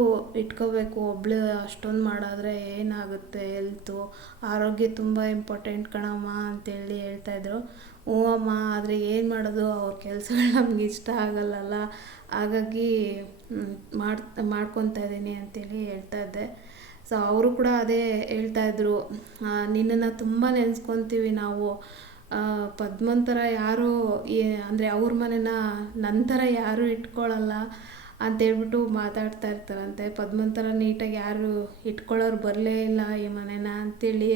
ಇಟ್ಕೋಬೇಕು ಒಬ್ಳು ಅಷ್ಟೊಂದು ಮಾಡಾದರೆ ಏನಾಗುತ್ತೆ, ಹೆಲ್ತು ಆರೋಗ್ಯ ತುಂಬ ಇಂಪಾರ್ಟೆಂಟ್ ಕಣಮ್ಮ ಅಂತೇಳಿ ಹೇಳ್ತಾಯಿದ್ರು. ಹ್ಞೂ ಅಮ್ಮ, ಆದರೆ ಏನು ಮಾಡೋದು, ಅವ್ರ ಕೆಲಸಗಳು ನಮ್ಗೆ ಇಷ್ಟ ಆಗಲ್ಲಲ್ಲ, ಹಾಗಾಗಿ ಮಾಡ್ಕೊತಾ ಇದ್ದೀನಿ ಅಂತೇಳಿ ಹೇಳ್ತಾಯಿದ್ದೆ. ಸೊ ಅವರು ಕೂಡ ಅದೇ ಹೇಳ್ತಾಯಿದ್ರು, ನಿನ್ನನ್ನು ತುಂಬ ನೆನೆಸ್ಕೊತೀವಿ ನಾವು, ಪದ್ಮನ್ ಥರ ಯಾರೂ ಅಂದರೆ ಅವ್ರ ಮನೇನ ನನ್ನ ಥರ ಯಾರೂ ಇಟ್ಕೊಳ್ಳಲ್ಲ ಅಂತೇಳ್ಬಿಟ್ಟು ಮಾತಾಡ್ತಾ ಇರ್ತಾರಂತೆ. ಪದ್ಮನ್ ಥರ ನೀಟಾಗಿ ಯಾರು ಇಟ್ಕೊಳ್ಳೋರು ಬರಲೇ ಇಲ್ಲ ಈ ಮನೇನ ಅಂತೇಳಿ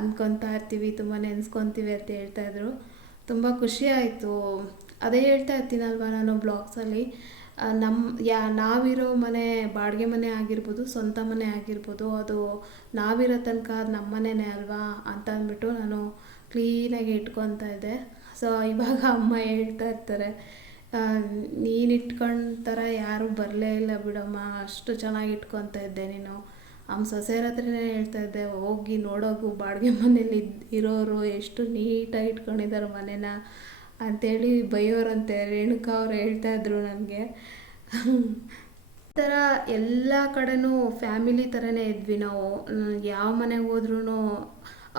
ಅಂದ್ಕೊತಾ ಇರ್ತೀವಿ, ತುಂಬ ನೆನೆಸ್ಕೊತೀವಿ ಅಂತ ಹೇಳ್ತಾಯಿದ್ರು. ತುಂಬ ಖುಷಿ ಆಯಿತು. ಅದೇ ಹೇಳ್ತಾ ಇರ್ತೀನಲ್ವ ನಾನು ಬ್ಲಾಗ್ಸಲ್ಲಿ, ನಾವಿರೋ ಮನೆ ಬಾಡಿಗೆ ಮನೆ ಆಗಿರ್ಬೋದು, ಸ್ವಂತ ಮನೆ ಆಗಿರ್ಬೋದು, ಅದು ನಾವಿರೋ ತನಕ ನಮ್ಮ ಮನೆಯೇ ಅಲ್ವಾ ಅಂತ ಅಂದ್ಬಿಟ್ಟು ನಾನು ಕ್ಲೀನಾಗಿ ಇಟ್ಕೊತಾ ಇದ್ದೆ. ಸೊ ಇವಾಗ ಅಮ್ಮ ಹೇಳ್ತಾ ಇರ್ತಾರೆ, ನೀನು ಇಟ್ಕೊಂಡ ಯಾರೂ ಬರಲೇ ಇಲ್ಲ ಬಿಡಮ್ಮ, ಅಷ್ಟು ಚೆನ್ನಾಗಿ ಇಟ್ಕೊತಾ ಇದ್ದೆ ನೀನು. ಸೊಸೆಯರ ಹತ್ರನೇ ಹೇಳ್ತಾ ಇದ್ದೆ, ಹೋಗಿ ನೋಡೋಗು ಬಾಡಿಗೆ ಮನೇಲಿ ಇರೋರು ಎಷ್ಟು ನೀಟಾಗಿ ಇಟ್ಕೊಂಡಿದ್ದಾರೆ ಮನೇನ ಅಂಥೇಳಿ ಬೈಯೋರಂತೆ. ರೇಣುಕಾ ಅವ್ರು ಹೇಳ್ತಾಯಿದ್ರು ನನಗೆ. ಈ ಥರ ಎಲ್ಲ ಕಡೆನೂ ಫ್ಯಾಮಿಲಿ ಥರನೇ ಇದ್ವಿ ನಾವು. ಯಾವ ಮನೆಗೆ ಹೋದ್ರೂ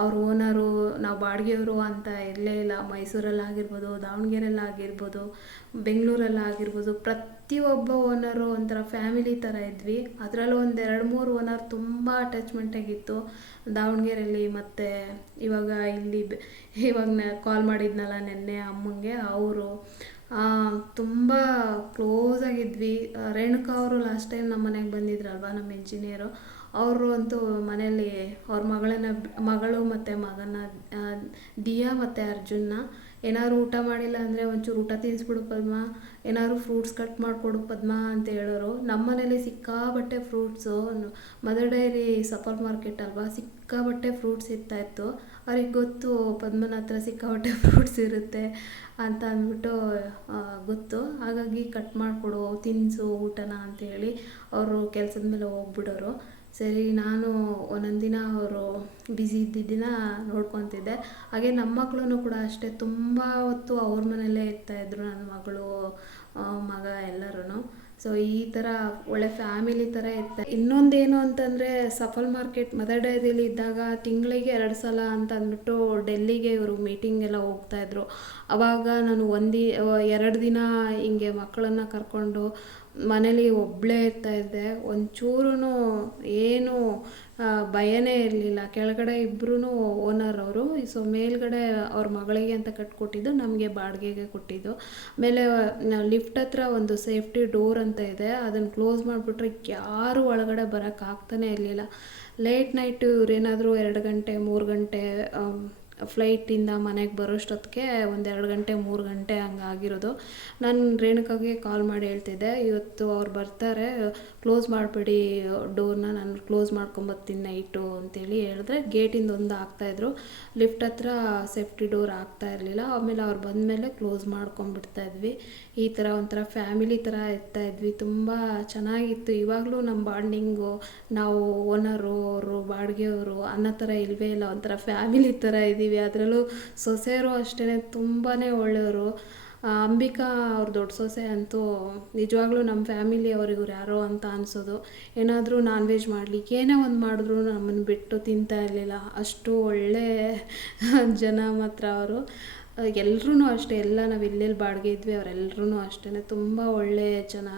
ಅವ್ರ ಓನರು, ನಾವು ಬಾಡಿಗೆಯವರು ಅಂತ ಇರಲೇ ಇಲ್ಲ. ಮೈಸೂರಲ್ಲಾಗಿರ್ಬೋದು, ದಾವಣಗೆರೆಯಲ್ಲಾಗಿರ್ಬೋದು, ಬೆಂಗಳೂರಲ್ಲಾಗಿರ್ಬೋದು, ಪ್ರತಿಯೊಬ್ಬ ಓನರು ಒಂಥರ ಫ್ಯಾಮಿಲಿ ಥರ ಇದ್ವಿ. ಅದರಲ್ಲೂ ಒಂದು 2-3 ಓನರ್ ತುಂಬ ಅಟ್ಯಾಚ್ಮೆಂಟಾಗಿತ್ತು ದಾವಣಗೆರೆಯಲ್ಲಿ. ಮತ್ತು ಇವಾಗ ಇಲ್ಲಿ ಇವಾಗ ಕಾಲ್ ಮಾಡಿದ್ನಲ್ಲ ನೆನ್ನೆ ಅಮ್ಮಂಗೆ, ಅವರು ತುಂಬ ಕ್ಲೋಸಾಗಿದ್ವಿ. ರೇಣುಕಾ ಅವರು ಲಾಸ್ಟ್ ಟೈಮ್ ನಮ್ಮ ಮನೆಗೆ ಬಂದಿದ್ರಲ್ವ, ನಮ್ಮ ಇಂಜಿನಿಯರು, ಅವರು ಅಂತೂ ಮನೆಯಲ್ಲಿ ಅವ್ರ ಮಗಳು ಮತ್ತು ಮಗನ ದಿಯಾ ಮತ್ತು ಅರ್ಜುನ್ನ ಏನಾದ್ರು ಊಟ ಮಾಡಿಲ್ಲ ಅಂದರೆ ಒಂಚೂರು ಊಟ ತಿನ್ನಿಸ್ಬಿಡು ಪದ್ಮ, ಏನಾದ್ರು ಫ್ರೂಟ್ಸ್ ಕಟ್ ಮಾಡಿಕೊಡು ಪದ್ಮ ಅಂತ ಹೇಳೋರು. ನಮ್ಮ ಮನೇಲಿ ಸಿಕ್ಕಾಬಟ್ಟೆ fruits, mother dairy suffer market ಅಲ್ವಾ, ಸಿಕ್ಕಾಬಟ್ಟೆ ಫ್ರೂಟ್ಸ್ ಇರ್ತಾಯಿತ್ತು. ಅವ್ರಿಗೆ ಗೊತ್ತು ಪದ್ಮನ ಹತ್ರ ಸಿಕ್ಕಾಬಟ್ಟೆ ಫ್ರೂಟ್ಸ್ ಇರುತ್ತೆ ಅಂತ ಅಂದ್ಬಿಟ್ಟು ಗೊತ್ತು. ಹಾಗಾಗಿ ಕಟ್ ಮಾಡಿಕೊಡು, ತಿನ್ನಿಸು ಊಟನ ಅಂತೇಳಿ ಅವರು ಕೆಲಸದ ಮೇಲೆ ಹೋಗ್ಬಿಡೋರು. ಸರಿ, ನಾನು ಒಂದೊಂದು ದಿನ ಅವರು ಬ್ಯುಸಿ ಇದ್ದಿದ್ದ ದಿನ ನೋಡ್ಕೊತಿದ್ದೆ. ಹಾಗೆ ನಮ್ಮ ಮಕ್ಕಳು ಕೂಡ ಅಷ್ಟೇ, ತುಂಬ ಹೊತ್ತು ಅವ್ರ ಮನೆಯಲ್ಲೇ ಇರ್ತಾಯಿದ್ರು, ನನ್ನ ಮಗಳು ಮಗ ಎಲ್ಲರೂ. ಸೊ ಈ ಥರ ಒಳ್ಳೆ ಫ್ಯಾಮಿಲಿ ಥರ ಇರ್ತಾರೆ. ಇನ್ನೊಂದೇನು ಅಂತಂದರೆ, ಸಫಲ್ ಮಾರ್ಕೆಟ್ ಮದರ್ ಡೈರಿಯಲ್ಲಿ ಇದ್ದಾಗ ತಿಂಗಳಿಗೆ 2 ಸಲ ಅಂತ ಅಂದ್ಬಿಟ್ಟು ಡೆಲ್ಲಿಗೆ ಇವರು ಮೀಟಿಂಗ್ ಎಲ್ಲ ಹೋಗ್ತಾಯಿದ್ರು. ಆವಾಗ ನಾನು 2 ದಿನ ಹಿಂಗೆ ಮಕ್ಕಳನ್ನು ಕರ್ಕೊಂಡು ಮನೇಲಿ ಒಬ್ಬಳೇ ಇರ್ತಾಯಿದ್ದೆ. ಒಂಚೂರೂ ಏನು ಭಯನೇ ಇರಲಿಲ್ಲ. ಕೆಳಗಡೆ ಇಬ್ಬರೂ ಓನರ್ ಅವರು. ಸೊ ಮೇಲ್ಗಡೆ ಅವ್ರ ಮಗಳಿಗೆ ಅಂತ ಕಟ್ಕೊಟ್ಟಿದ್ದು, ನಮಗೆ ಬಾಡಿಗೆಗೆ ಕೊಟ್ಟಿದ್ದು. ಆಮೇಲೆ ಲಿಫ್ಟ್ ಹತ್ರ ಒಂದು ಸೇಫ್ಟಿ ಡೋರ್ ಅಂತ ಇದೆ, ಅದನ್ನು ಕ್ಲೋಸ್ ಮಾಡಿಬಿಟ್ರೆ ಯಾರೂ ಒಳಗಡೆ ಬರೋಕ್ಕಾಗ್ತಾನೆ ಇರಲಿಲ್ಲ. ಲೇಟ್ ನೈಟು ಇವ್ರೇನಾದರೂ 2 ಗಂಟೆ 3 ಗಂಟೆ ಫ್ಲೈಟಿಂದ ಮನೆಗೆ ಬರೋಷ್ಟೊತ್ತಿಗೆ ಒಂದು 2 ಗಂಟೆ 3 ಗಂಟೆ ಹಂಗಾಗಿರೋದು. ನಾನು ರೇಣುಕಾಗೆ ಕಾಲ್ ಮಾಡಿ ಹೇಳ್ತಿದ್ದೆ, ಇವತ್ತು ಅವ್ರು ಬರ್ತಾರೆ, ಕ್ಲೋಸ್ ಮಾಡಬೇಡಿ ಡೋರ್ನ, ನಾನು ಕ್ಲೋಸ್ ಮಾಡ್ಕೊಂಬರ್ತೀನಿ ನೈಟು ಅಂತೇಳಿ ಹೇಳಿದ್ರೆ, ಗೇಟಿಂದ ಒಂದು ಹಾಕ್ತಾಯಿದ್ರು, ಲಿಫ್ಟ್ ಹತ್ರ ಸೇಫ್ಟಿ ಡೋರ್ ಹಾಕ್ತಾ ಇರಲಿಲ್ಲ. ಆಮೇಲೆ ಅವ್ರು ಬಂದಮೇಲೆ ಕ್ಲೋಸ್ ಮಾಡ್ಕೊಂಬಿಡ್ತಾಯಿದ್ವಿ. ಈ ಥರ ಒಂಥರ ಫ್ಯಾಮಿಲಿ ಥರ ಇರ್ತಾಯಿದ್ವಿ. ತುಂಬ ಚೆನ್ನಾಗಿತ್ತು. ಇವಾಗಲೂ ನಮ್ಮ ಬಾಂಡಿಂಗು, ನಾವು ಓನರು, ಅವರು ಬಾಡಿಗೆಯವರು ಅನ್ನೋ ಥರ ಇಲ್ಲವೇ ಇಲ್ಲ. ಒಂಥರ ಫ್ಯಾಮಿಲಿ ಥರ ಇದ್ದೀವಿ. ಅದರಲ್ಲೂ ಸೊಸೆಯರು ಅಷ್ಟೇ ತುಂಬಾ ಒಳ್ಳೆಯವರು. ಅಂಬಿಕಾ ಅವ್ರ ದೊಡ್ಡ ಸೊಸೆ ಅಂತೂ ನಿಜವಾಗ್ಲೂ ನಮ್ಮ ಫ್ಯಾಮಿಲಿ ಅವ್ರಿಗೆ ಯಾರೋ ಅಂತ ಅನಿಸೋದು. ಏನಾದರೂ ನಾನ್ ವೆಜ್ ಮಾಡಲಿಕ್ಕೆ ಏನೇ ಒಂದು ಮಾಡಿದ್ರು ನಮ್ಮನ್ನು ಬಿಟ್ಟು ತಿಂತಾ ಇರಲಿಲ್ಲ. ಅಷ್ಟು ಒಳ್ಳೆ ಜನ ಮಾತ್ರ ಅವರು. ಎಲ್ಲರೂ ಅಷ್ಟೇ, ಎಲ್ಲ ನಾವು ಎಲ್ಲೆಲ್ಲಿ ಬಾಡಿಗೆ ಇದ್ವಿ ಅವರೆಲ್ಲರೂ ಅಷ್ಟೇ ತುಂಬ ಒಳ್ಳೆಯ ಜನ.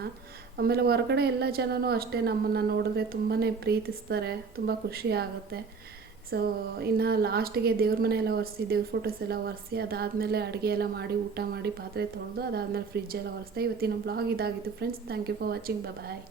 ಆಮೇಲೆ ಹೊರಗಡೆ ಎಲ್ಲ ಜನನೂ ಅಷ್ಟೇ, ನಮ್ಮನ್ನು ನೋಡಿದ್ರೆ ತುಂಬಾ ಪ್ರೀತಿಸ್ತಾರೆ, ತುಂಬ ಖುಷಿ ಆಗುತ್ತೆ. ಸೊ ಇನ್ನು ಲಾಸ್ಟಿಗೆ ದೇವ್ರ ಮನೆ ಎಲ್ಲ ಒರೆಸಿ, ದೇವ್ರ ಫೋಟೋಸ್ ಎಲ್ಲ ಒರೆಸಿ, ಅದಾದಮೇಲೆ ಅಡುಗೆ ಎಲ್ಲ ಮಾಡಿ, ಊಟ ಮಾಡಿ, ಪಾತ್ರೆ ತೊಳೆದು, ಅದಾದಮೇಲೆ ಫ್ರಿಜ್ಜೆಲ್ಲ ಒರೆಸ್ದೆ. ಇವತ್ತಿನ ಬ್ಲಾಗ್ ಇದಾಗಿತ್ತು friends. Thank you for watching. Bye.